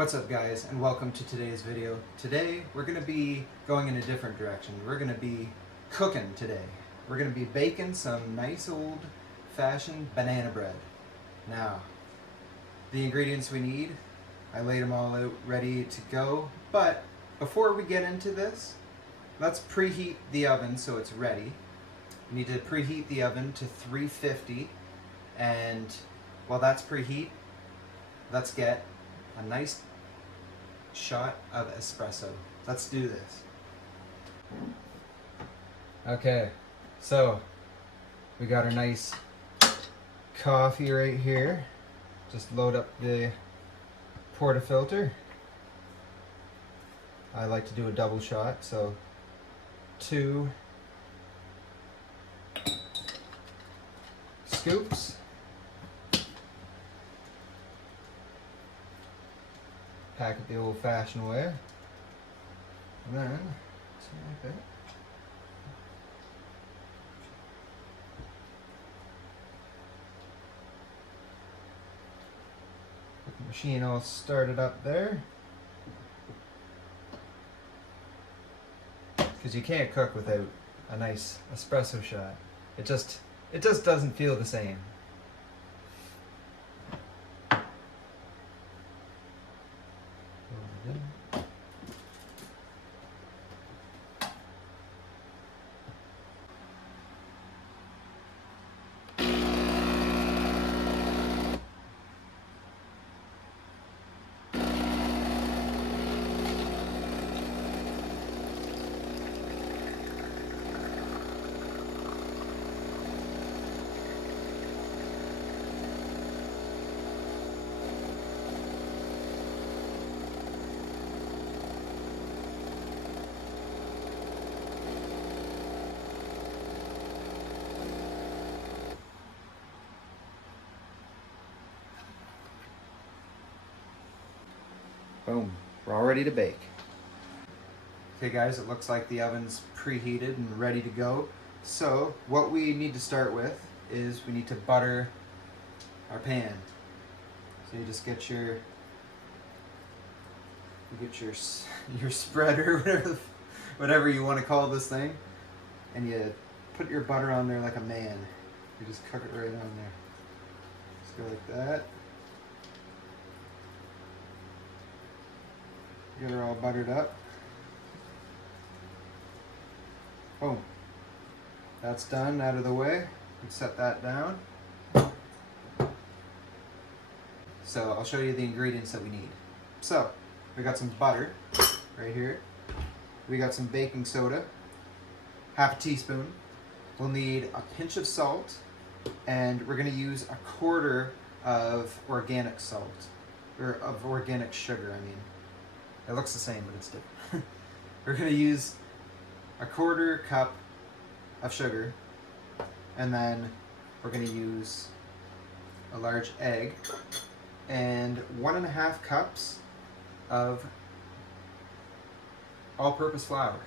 What's up guys, and welcome to today's video. Today we're going to be going in a different direction. We're going to be cooking today. We're going to be baking some nice old fashioned banana bread. Now, the ingredients we need, I laid them all out ready to go, but before we get into this, let's preheat the oven so it's ready. We need to preheat the oven to 350, and while that's preheat, let's get a nice shot of espresso. Let's do this. Okay, so we got our nice coffee right here. Just load up the portafilter. I like to do a double shot, so 2 scoops. Pack it the old-fashioned way, and then like that. Get the machine all started up there, because you can't cook without a nice espresso shot. It just doesn't feel the same. Boom, we're all ready to bake. Okay guys, it looks like the oven's preheated and ready to go. So what we need to start with is we need to butter our pan. So you just get your spreader, whatever you want to call this thing, and you put your butter on there like a man. You just cook it right on there. Just go like that. Get her all buttered up. Boom. That's done, out of the way. Let's set that down. So I'll show you the ingredients that we need. So we got some butter right here. We got some baking soda, half a teaspoon. We'll need a pinch of salt, and we're going to use a quarter of organic salt, or of organic sugar, I mean. It looks the same, but it's different. We're going to use a quarter cup of sugar, and then we're going to use a large egg and 1.5 cups of all-purpose flour.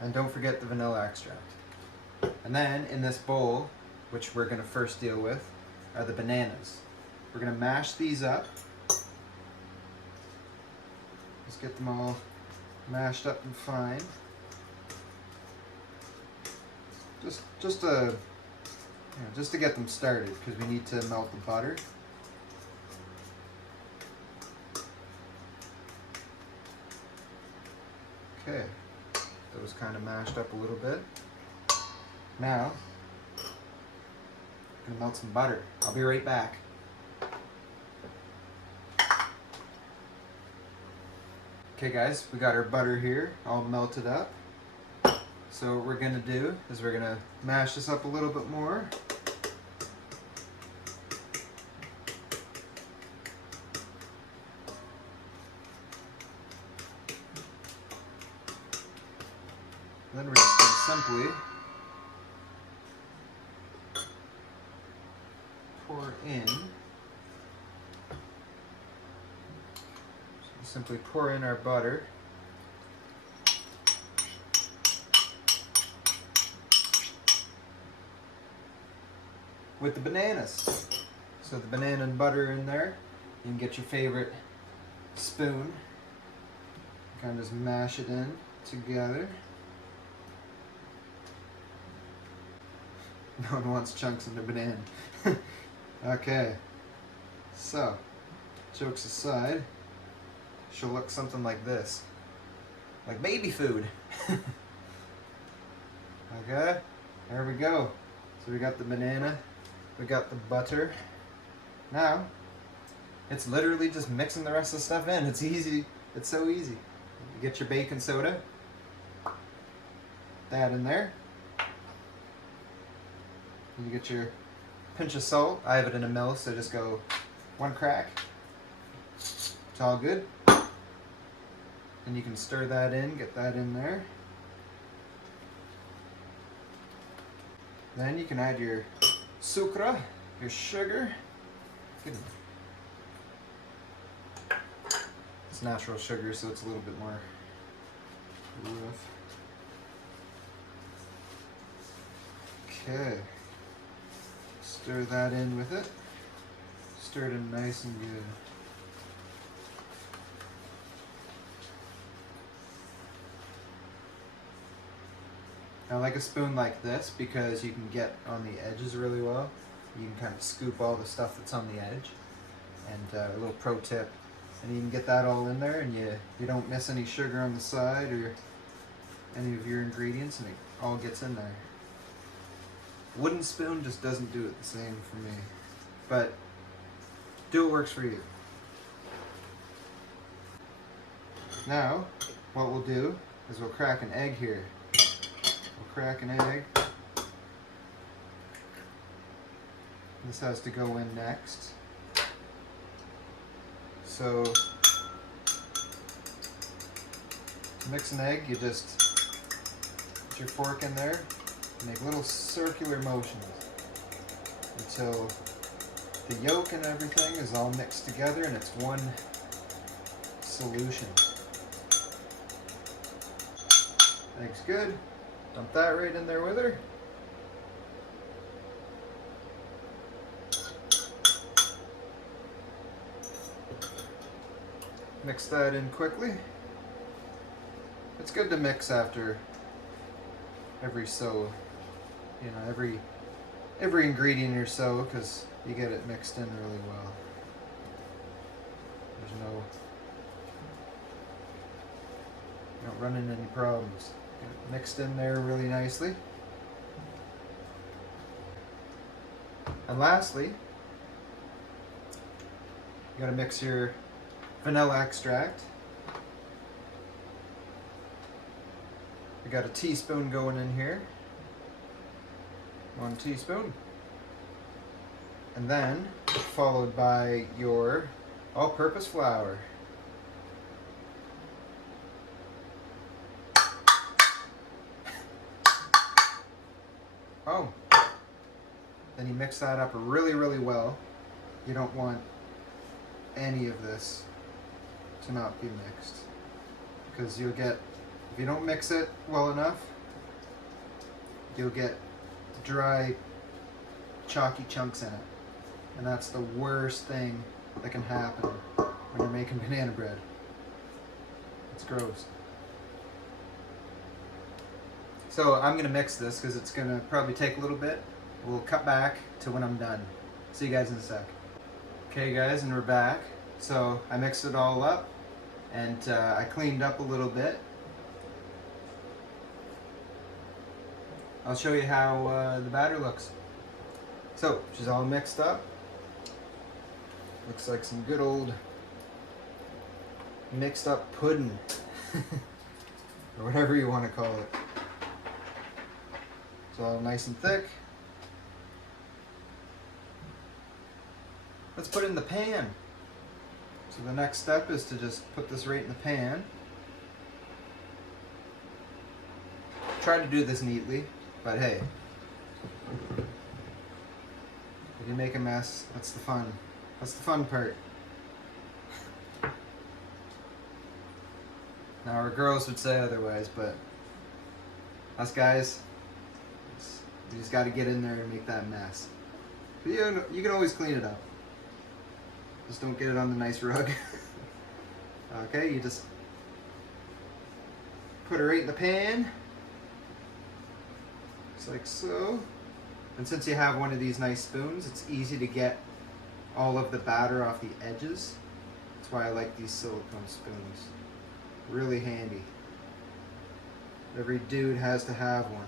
And don't forget the vanilla extract. And then in this bowl, which we're going to first deal with, are the bananas. We're going to mash these up. Let's get them all mashed up and fine. Just to get them started, because we need to melt the butter. Okay, those kind of mashed up a little bit. Now, I'm gonna melt some butter. I'll be right back. Okay guys, we got our butter here all melted up. So what we're gonna do is we're gonna mash this up a little bit more. And then we're just gonna simply pour in. Simply pour in our butter. With the bananas. So the banana and butter in there. You can get your favorite spoon. Kind of just mash it in together. No one wants chunks in their banana. Okay, so jokes aside, she'll look something like this, like baby food. Okay, there we go. So we got the banana, we got the butter. Now, it's literally just mixing the rest of the stuff in. It's easy. It's so easy. You get your baking soda, that in there. You get your pinch of salt. I have it in a mill, so just go one crack. It's all good. And you can stir that in, get that in there. Then you can add your sucra, your sugar. It's natural sugar, so it's a little bit more rough. Okay. Stir that in with it. Stir it in nice and good. I like a spoon like this because you can get on the edges really well. You can kind of scoop all the stuff that's on the edge. And a little pro tip, and you can get that all in there, and you don't miss any sugar on the side or any of your ingredients, and it all gets in there. Wooden spoon just doesn't do it the same for me, but do what works for you. Now, what we'll do is we'll crack an egg here. We'll crack an egg. This has to go in next. So, to mix an egg, you just put your fork in there, make little circular motions until the yolk and everything is all mixed together and it's one solution. Egg's good. Dump that right in there with her. Mix that in quickly. It's good to mix after every so, every ingredient or so, because you get it mixed in really well. You don't run into any problems. Get it mixed in there really nicely. And lastly, you gotta mix your vanilla extract. We got a teaspoon going in here. 1 teaspoon. And then followed by your all-purpose flour. Oh. Then you mix that up really, really well. You don't want any of this to not be mixed, because you'll get, if you don't mix it well enough, you'll get dry, chalky chunks in it, and that's the worst thing that can happen when you're making banana bread. It's gross. So I'm gonna mix this because it's gonna probably take a little bit. We'll cut back to when I'm done. See you guys in a sec. Okay guys, and we're back. So I mixed it all up, and I cleaned up a little bit. I'll show you how the batter looks. So she's all mixed up. Looks like some good old mixed up pudding, or whatever you want to call it. It's all nice and thick. Let's put it in the pan. So the next step is to just put this right in the pan. Try to do this neatly, but hey, if you make a mess, that's the fun. That's the fun part. Now our girls would say otherwise, but us guys, you just got to get in there and make that mess. But you can always clean it up. Just don't get it on the nice rug. Okay, you just put it right in the pan, just like so. And since you have one of these nice spoons, it's easy to get all of the batter off the edges. That's why I like these silicone spoons. Really handy. Every dude has to have one.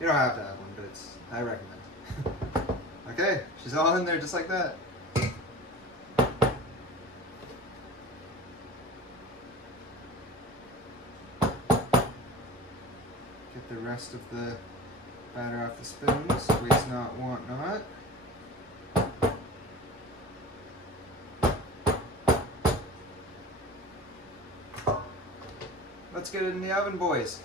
You don't have to have one, but I recommend. Okay, she's all in there just like that. Get the rest of the batter off the spoons. Waste not, want not. Let's get it in the oven, boys.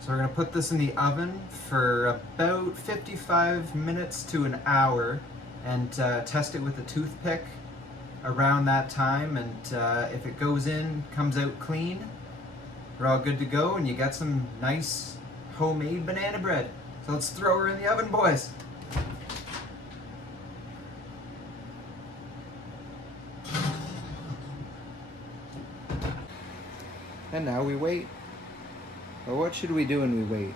So we're gonna put this in the oven for about 55 minutes to an hour and test it with a toothpick around that time. And if it goes in, comes out clean, we're all good to go, and you got some nice homemade banana bread. So let's throw her in the oven, boys. And now we wait. Well, what should we do when we wait?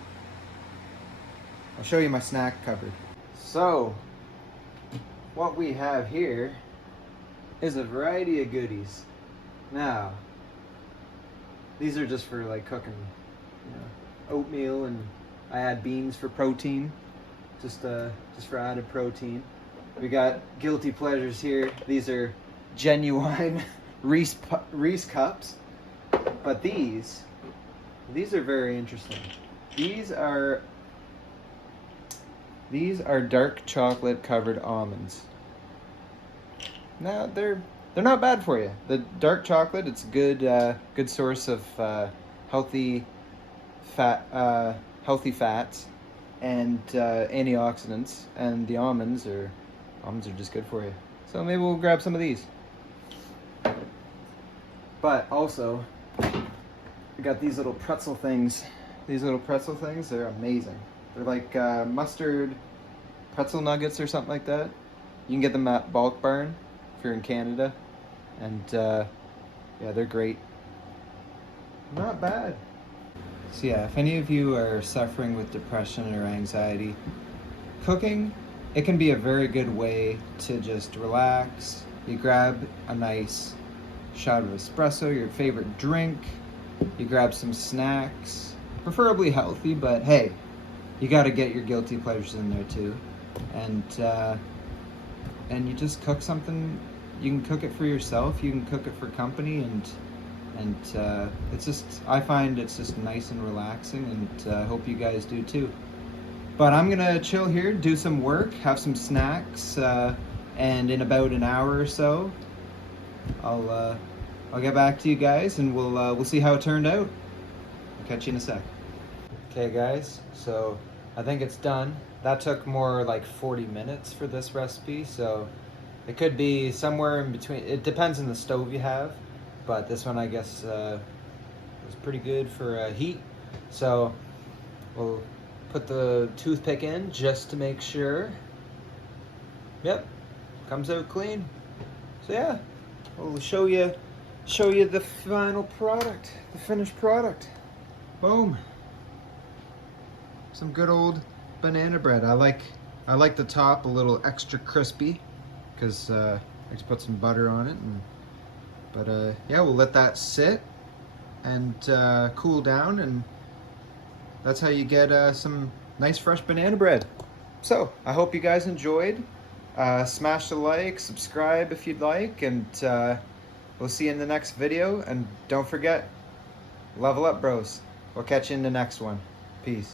I'll show you my snack cupboard. So, what we have here is a variety of goodies. Now, these are just for like cooking, you know, oatmeal, and I add beans for protein, just for added protein. We got guilty pleasures here. These are genuine Reese cups, but these are very interesting. These are dark chocolate covered almonds. Now they're not bad for you. The dark chocolate, it's a good source of healthy fats and antioxidants, and the almonds are just good for you. So maybe we'll grab some of these. But also, we got these little pretzel things. These little pretzel things, they're amazing. They're like mustard pretzel nuggets or something like that. You can get them at Bulk Barn if you're in Canada. And yeah, they're great. Not bad. So yeah, if any of you are suffering with depression or anxiety, cooking, it can be a very good way to just relax. You grab a nice shot of espresso, your favorite drink, you grab some snacks, preferably healthy, but hey, you gotta get your guilty pleasures in there too. And you just cook something. You can cook it for yourself, you can cook it for company, and it's just, I find it's just nice and relaxing, and I hope you guys do too. But I'm gonna chill here, do some work, have some snacks, and in about an hour or so, I'll get back to you guys, and we'll see how it turned out. I'll catch you in a sec. Okay guys, so I think it's done. That took more like 40 minutes for this recipe, so it could be somewhere in between. It depends on the stove you have, but this one I guess was pretty good for heat. So we'll put the toothpick in just to make sure. Yep, comes out clean. So yeah, we'll show you the final product, the finished product. Boom. Some good old banana bread. I like the top a little extra crispy because I just put some butter on it. But yeah, we'll let that sit and cool down, and that's how you get some nice fresh banana bread. So I hope you guys enjoyed. Smash the like, subscribe if you'd like, and we'll see you in the next video. And don't forget, level up, bros. We'll catch you in the next one. Peace.